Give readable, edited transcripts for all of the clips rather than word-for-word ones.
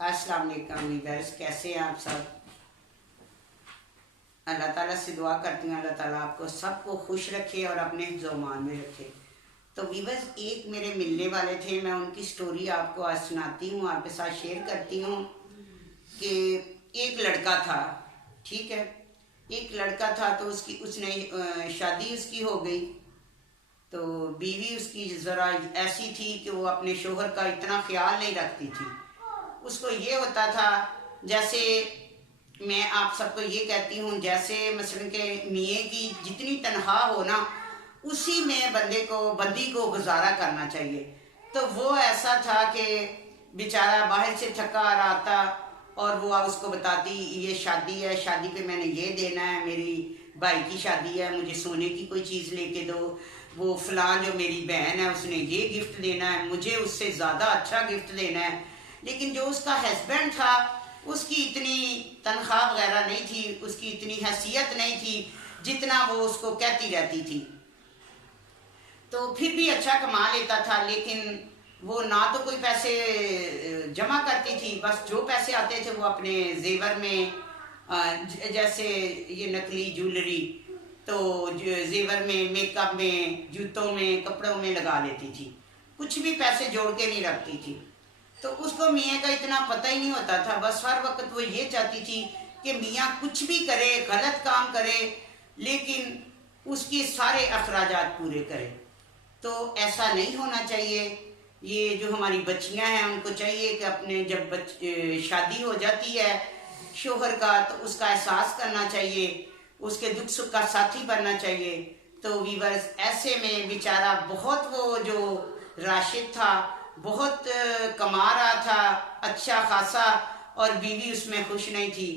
अस्सलाम वालेकुम वीवर्स, कैसे हैं आप सब। अल्लाह ताला से दुआ करती हूँ अल्लाह ताला आपको सबको खुश रखे और अपने हिफ्ज़-ओ-मान में रखे। तो वीवर्स, एक मेरे मिलने वाले थे, मैं उनकी स्टोरी आपको आज सुनाती हूँ, आपके साथ शेयर करती हूँ कि एक लड़का था, ठीक है। एक लड़का था तो उसने शादी उसकी हो गई। तो बीवी उसकी ज़रा ऐसी थी कि वो अपने शोहर का इतना ख्याल नहीं रखती थी। उसको ये होता था, जैसे मैं आप सबको ये कहती हूँ, जैसे मसलन के मियाँ की जितनी तनख्वाह हो ना, उसी में बंदी को गुजारा करना चाहिए। तो वो ऐसा था कि बेचारा बाहर से थका आ रहा था और वो उसको बताती ये शादी है, शादी पे मैंने ये देना है, मेरी भाई की शादी है, मुझे सोने की कोई चीज़ लेके दो, वो फलां जो मेरी बहन है उसने ये गिफ्ट देना है, मुझे उससे ज़्यादा अच्छा गिफ्ट देना है। लेकिन जो उसका हस्बैंड था, उसकी इतनी तनख्वाह वगैरह नहीं थी, उसकी इतनी हैसियत नहीं थी जितना वो उसको कहती रहती थी। तो फिर भी अच्छा कमा लेता था, लेकिन वो ना तो कोई पैसे जमा करती थी, बस जो पैसे आते थे वो अपने जेवर में, जैसे ये नकली ज्वेलरी, तो जेवर में, मेकअप में, जूतों में, कपड़ों में लगा लेती थी, कुछ भी पैसे जोड़ के नहीं रखती थी। तो उसको मियाँ का इतना पता ही नहीं होता था, बस हर वक्त वो ये चाहती थी कि मियाँ कुछ भी करे, गलत काम करे, लेकिन उसके सारे अखराजात पूरे करे। तो ऐसा नहीं होना चाहिए। ये जो हमारी बच्चियाँ हैं उनको चाहिए कि अपने जब शादी हो जाती है शोहर का, तो उसका एहसास करना चाहिए, उसके दुख सुख का साथी बनना चाहिए। तो वीवर्स, ऐसे में बेचारा बहुत, वो जो राशिद था बहुत कमा रहा था अच्छा खासा, और बीवी उसमें खुश नहीं थी।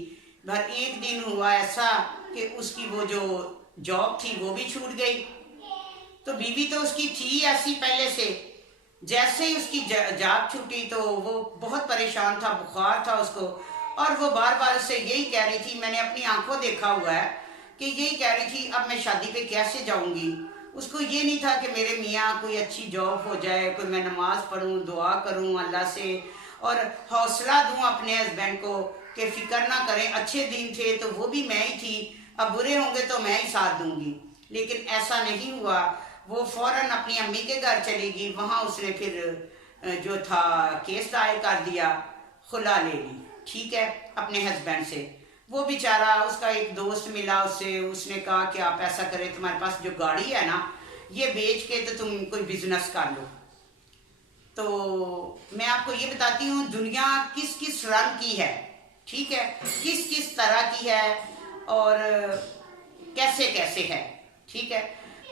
पर एक दिन हुआ ऐसा कि उसकी वो जो जॉब थी वो भी छूट गई। तो बीवी तो उसकी थी ऐसी पहले से, जैसे ही उसकी जॉब छूटी तो वो बहुत परेशान था, बुखार था उसको, और वो बार बार उससे यही कह रही थी, मैंने अपनी आंखों देखा हुआ है कि यही कह रही थी अब मैं शादी पे कैसे जाऊंगी। उसको ये नहीं था कि मेरे मियाँ कोई अच्छी जॉब हो जाए, कोई मैं नमाज पढ़ूं, दुआ करूं अल्लाह से, और हौसला दूं अपने हस्बैंड को कि फिक्र ना करें, अच्छे दिन थे तो वो भी मैं ही थी, अब बुरे होंगे तो मैं ही साथ दूंगी। लेकिन ऐसा नहीं हुआ। वो फौरन अपनी अम्मी के घर चली गई, वहाँ उसने फिर जो था केस दायर कर दिया, खुला ले ली, ठीक है, अपने हस्बैंड से। वो बेचारा, उसका एक दोस्त मिला उससे, उसने कहा कि आप ऐसा करें, तुम्हारे पास जो गाड़ी है ना, ये बेच के तो तुम कोई बिजनेस कर लो। तो मैं आपको ये बताती हूँ दुनिया किस किस रंग की है, ठीक है, किस किस तरह की है और कैसे कैसे है, ठीक है।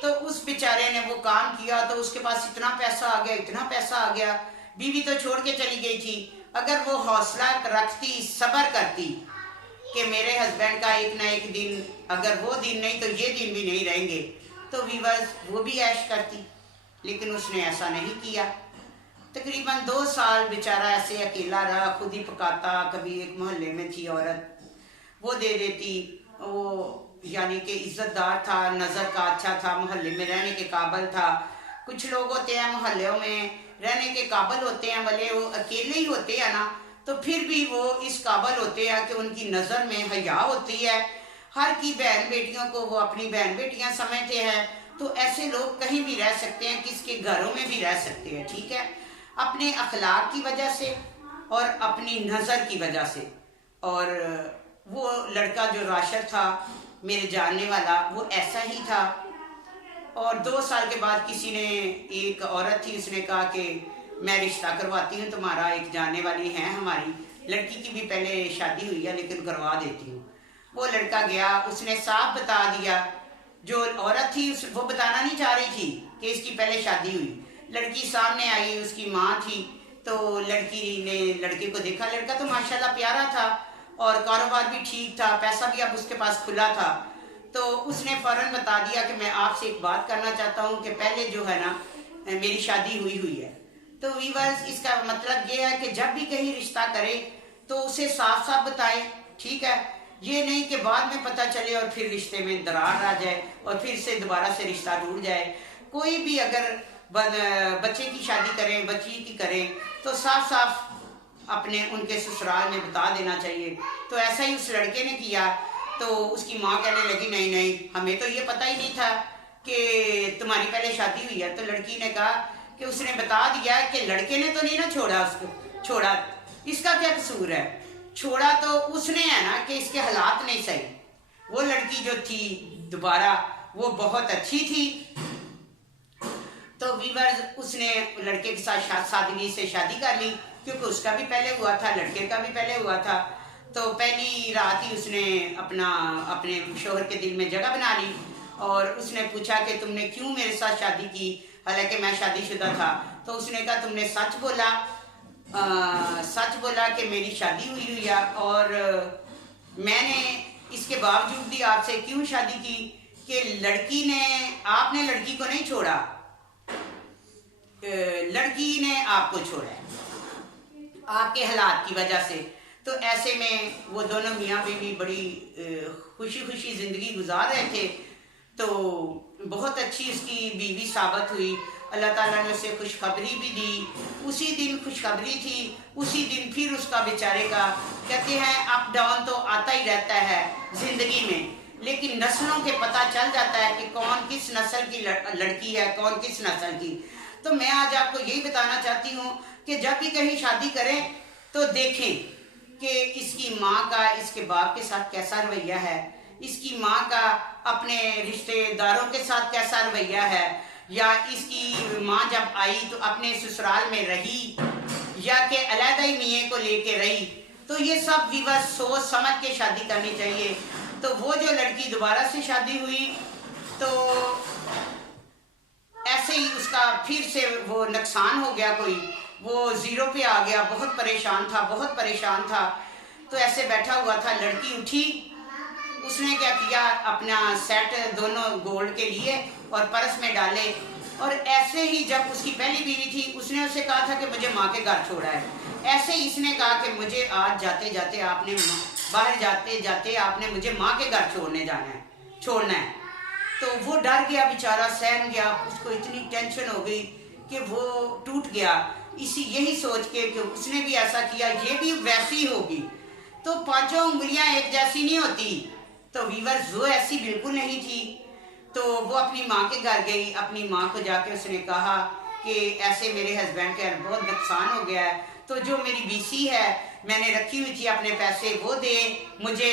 तो उस बेचारे ने वो काम किया तो उसके पास इतना पैसा आ गया, इतना पैसा आ गया। बीवी तो छोड़ के चली गई थी। अगर वो हौसला रखती, सब्र करती कि मेरे हस्बैंड का एक ना एक दिन, अगर वो दिन नहीं तो ये दिन भी नहीं रहेंगे, तो वीवर्स वो भी ऐश करती। लेकिन उसने ऐसा नहीं किया। तकरीबन 2 साल बेचारा ऐसे अकेला रहा, खुद ही पकाता। कभी एक मोहल्ले में थी औरत, वो दे देती, वो यानी कि इज्जतदार था, नज़र का अच्छा था, मोहल्ले में रहने के काबिल था। कुछ लोग होते हैं मोहल्लों में रहने के काबिल होते हैं, भले वो अकेले ही होते हैं ना, तो फिर भी वो इस काबिल होते हैं कि उनकी नज़र में हया होती है। हर की बहन बेटियों को वो अपनी बहन बेटियां समझते हैं। तो ऐसे लोग कहीं भी रह सकते हैं, किसके घरों में भी रह सकते हैं, ठीक है, अपने अखलाक की वजह से और अपनी नज़र की वजह से। और वो लड़का जो राशिद था मेरे जानने वाला, वो ऐसा ही था। और 2 साल के बाद किसी ने, एक औरत थी, उसने कहा कि मैं रिश्ता करवाती हूँ तुम्हारा, एक जानने वाली है हमारी, लड़की की भी पहले शादी हुई है लेकिन करवा देती हूँ। वो लड़का गया, उसने साफ बता दिया। जो औरत थी वो बताना नहीं चाह रही थी कि इसकी पहले शादी हुई। लड़की सामने आई, उसकी माँ थी, तो लड़की ने लड़के को देखा, लड़का तो माशाल्लाह प्यारा था और कारोबार भी ठीक था, पैसा भी अब उसके पास खुला था। तो उसने फौरन बता दिया कि मैं आपसे एक बात करना चाहता हूँ कि पहले जो है ना मेरी शादी हुई है। तो वीवर्स, इसका मतलब ये है कि जब भी कहीं रिश्ता करे तो उसे साफ साफ बताएं, ठीक है। ये नहीं कि बाद में पता चले और फिर रिश्ते में दरार आ जाए और फिर से दोबारा से रिश्ता टूट जाए। कोई भी अगर बच्चे की शादी करें, बच्ची की करें, तो साफ साफ अपने उनके ससुराल में बता देना चाहिए। तो ऐसा ही उस लड़के ने किया। तो उसकी माँ कहने लगी नहीं नहीं, हमें तो ये पता ही नहीं था कि तुम्हारी पहले शादी हुई है। तो लड़की ने कहा कि उसने बता दिया कि लड़के ने तो नहीं ना छोड़ा उसको, छोड़ा इसका क्या कसूर है, छोड़ा तो उसने है ना कि इसके हालात नहीं सही। वो लड़की जो थी दोबारा वो बहुत अच्छी थी। तो वीवर्स उसने लड़के के साथ सादगी से शादी कर ली, क्योंकि उसका भी पहले हुआ था, लड़के का भी पहले हुआ था। तो पहली रात ही उसने अपने शोहर के दिल में जगह बना ली और उसने पूछा कि तुमने क्यों मेरे साथ शादी की, हालांकि मैं शादीशुदा था। तो उसने कहा तुमने सच बोला, सच बोला कि मेरी शादी हुई है और मैंने इसके बावजूद भी आपसे क्यों शादी की कि आपने लड़की को नहीं छोड़ा, लड़की ने आपको छोड़ा आपके हालात की वजह से। तो ऐसे में वो दोनों मियाँ बीवी बड़ी खुशी खुशी ज़िंदगी गुजार रहे थे। तो बहुत अच्छी उसकी बीवी साबित हुई। अल्लाह ताला ने उसे खुशखबरी भी दी। उसी दिन खुशखबरी थी, उसी दिन फिर उसका बेचारे का कहते हैं अप डाउन तो आता ही रहता है ज़िंदगी में, लेकिन नस्लों के पता चल जाता है कि कौन किस नस्ल की लड़की है, कौन किस नस्ल की। तो मैं आज आपको यही बताना चाहती हूँ कि जब भी कहीं शादी करें तो देखें कि इसकी माँ का इसके बाप के साथ कैसा रवैया है, इसकी माँ का अपने रिश्तेदारों के साथ कैसा रवैया है, या इसकी माँ जब आई तो अपने ससुराल में रही या कि अलहदा ही मियाँ को लेके रही। तो ये सब विवश सोच समझ के शादी करनी चाहिए। तो वो जो लड़की दोबारा से शादी हुई तो ऐसे ही उसका फिर से वो नुकसान हो गया, कोई वो जीरो पे आ गया, बहुत परेशान था, बहुत परेशान था। तो ऐसे बैठा हुआ था, लड़की उठी, उसने क्या किया अपना सेट दोनों गोल्ड के लिए और पर्स में डाले। और ऐसे ही जब उसकी पहली बीवी थी उसने उसे कहा था कि मुझे माँ के घर छोड़ा है, ऐसे ही इसने कहा कि मुझे आज जाते जाते आपने बाहर जाते जाते आपने मुझे माँ के घर छोड़ना है। तो वो डर गया बेचारा, सहम गया, उसको इतनी टेंशन हो गई कि वो टूट गया यही सोच के कि उसने भी ऐसा किया, ये भी वैसी होगी। तो पांचों उंगलियां एक जैसी नहीं होती। तो वीवर्स वो ऐसी बिल्कुल नहीं थी। तो वो अपनी माँ के घर गई, अपनी माँ को जाके उसने कहा कि ऐसे मेरे हस्बैंड के बहुत नुकसान हो गया है, तो जो मेरी बीसी है मैंने रखी हुई थी अपने पैसे वो दे मुझे,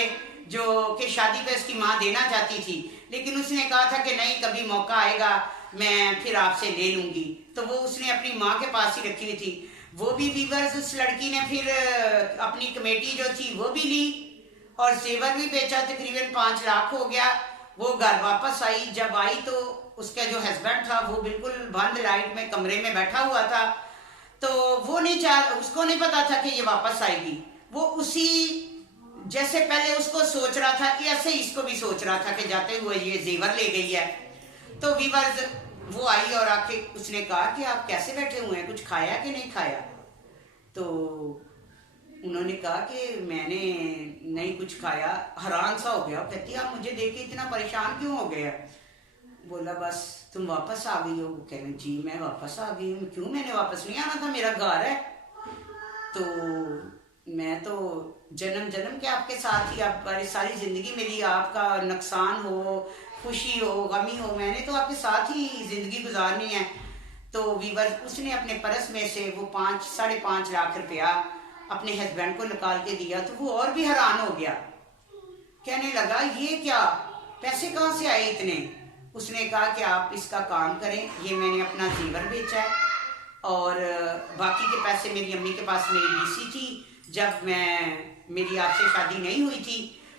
जो कि शादी पे उसकी माँ देना चाहती थी, लेकिन उसने कहा था कि नहीं कभी मौका आएगा मैं फिर आपसे ले लूँगी। तो वो उसने अपनी माँ के पास ही रखी हुई थी। वो भी वीवर्स उस लड़की ने फिर अपनी कमेटी जो थी वो भी ली और जेवर भी बेचा, तकरीबन 5 लाख हो गया। वो घर वापस आई, जब आई तो उसका जो हस्बैंड था वो बिल्कुल बंद लाइट में कमरे में बैठा हुआ था। तो वो उसको नहीं पता था कि ये वापस आएगी। वो उसी जैसे पहले उसको सोच रहा था ऐसे इसको भी सोच रहा था कि जाते हुए ये जेवर ले गई है। तो वीवर्स वो आई और आके उसने कहा कि आप कैसे बैठे हुए हैं, कुछ खाया कि नहीं खाया। तो उन्होंने कहा कि मैंने नहीं कुछ खाया, हैरान सा हो गया। कहती आप मुझे देख के इतना परेशान क्यों हो गया। बोला बस तुम वापस आ गई हो। कह रही जी मैं वापस आ गई हूँ। क्यों, मैंने वापस नहीं आना था, मेरा घर है। तो मैं तो जन्म जन्म के आपके साथ ही, आप सारी जिंदगी मेरी आपका नुकसान हो खुशी हो गमी हो, मैंने तो आपके साथ ही जिंदगी गुजारनी है। तो वीवर उसने अपने पर्स में से वो 5.5 लाख रुपया अपने हस्बैंड को निकाल के दिया। तो वो और भी हैरान हो गया, कहने लगा ये क्या, पैसे कहाँ से आए इतने। उसने कहा कि आप इसका काम करें, ये मैंने अपना जेवर बेचा है और बाकी के पैसे मेरी अम्मी के पास मेरी बीसी थी, जब मेरी आपसे शादी नहीं हुई थी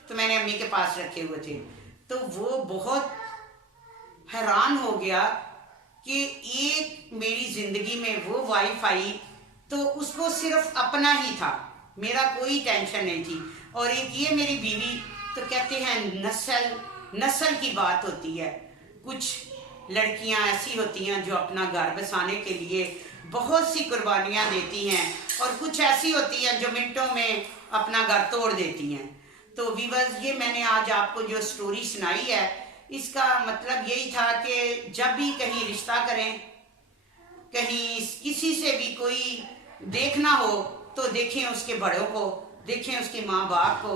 तो मैंने अम्मी के पास रखे हुए थे। तो वो बहुत हैरान हो गया कि एक मेरी जिंदगी में वो वाइफ आई तो उसको सिर्फ अपना ही था, मेरा कोई टेंशन नहीं थी, और एक ये मेरी बीवी। तो कहते हैं नस्ल की बात होती है। कुछ लड़कियां ऐसी होती हैं जो अपना घर बसाने के लिए बहुत सी कुर्बानियां देती हैं और कुछ ऐसी होती हैं जो मिनटों में अपना घर तोड़ देती हैं। तो वीवर्स ये मैंने आज आपको जो स्टोरी सुनाई है इसका मतलब यही था कि जब भी कहीं रिश्ता करें, कहीं किसी से भी कोई देखना हो तो देखें उसके बड़ों को, देखें उसकी माँ बाप को,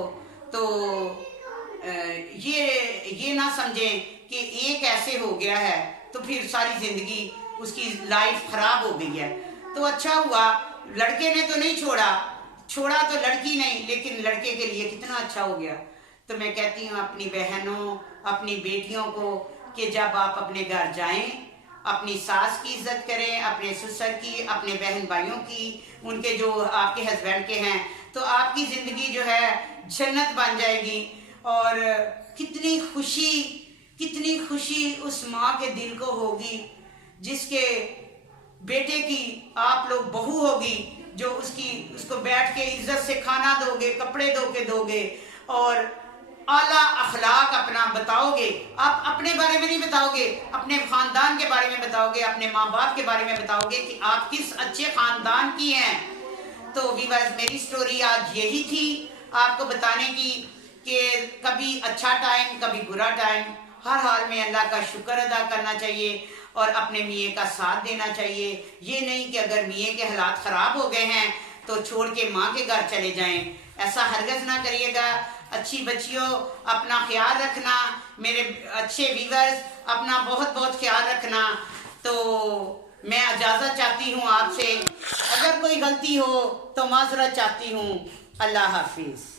तो ये ना समझें कि एक ऐसे हो गया है तो फिर सारी ज़िंदगी उसकी लाइफ ख़राब हो गई है। तो अच्छा हुआ लड़के ने तो नहीं छोड़ा तो लड़की नहीं, लेकिन लड़के के लिए कितना अच्छा हो गया। तो मैं कहती हूँ अपनी बहनों, अपनी बेटियों को कि जब आप अपने घर जाएं, अपनी सास की इज्जत करें, अपने ससुर की, अपने बहन भाइयों की, उनके जो आपके हस्बैंड के हैं, तो आपकी ज़िंदगी जो है जन्नत बन जाएगी। और कितनी खुशी उस माँ के दिल को होगी जिसके बेटे की आप लोग बहू होगी, जो उसको बैठ के इज्जत से खाना दोगे, कपड़े धो के दोगे और आला अखलाक अपना बताओगे। आप अपने बारे में नहीं बताओगे, अपने खानदान के बारे में बताओगे, अपने माँ बाप के बारे में बताओगे कि आप किस अच्छे खानदान की हैं। तो व्यूअर्स, मेरी स्टोरी आज यही थी आपको बताने की कि कभी अच्छा टाइम, कभी बुरा टाइम, हर हाल में अल्लाह का शुक्र अदा करना चाहिए और अपने मियाँ का साथ देना चाहिए। ये नहीं कि अगर मियाँ के हालात ख़राब हो गए हैं तो छोड़ के माँ के घर चले जाएं, ऐसा हरगज़ ना करिएगा। अच्छी बच्चियों, अपना ख्याल रखना। मेरे अच्छे व्यूअर्स, अपना बहुत बहुत ख्याल रखना। तो मैं इजाज़त चाहती हूँ आपसे, अगर कोई गलती हो तो माज़रत चाहती हूँ। अल्लाह हाफिज़।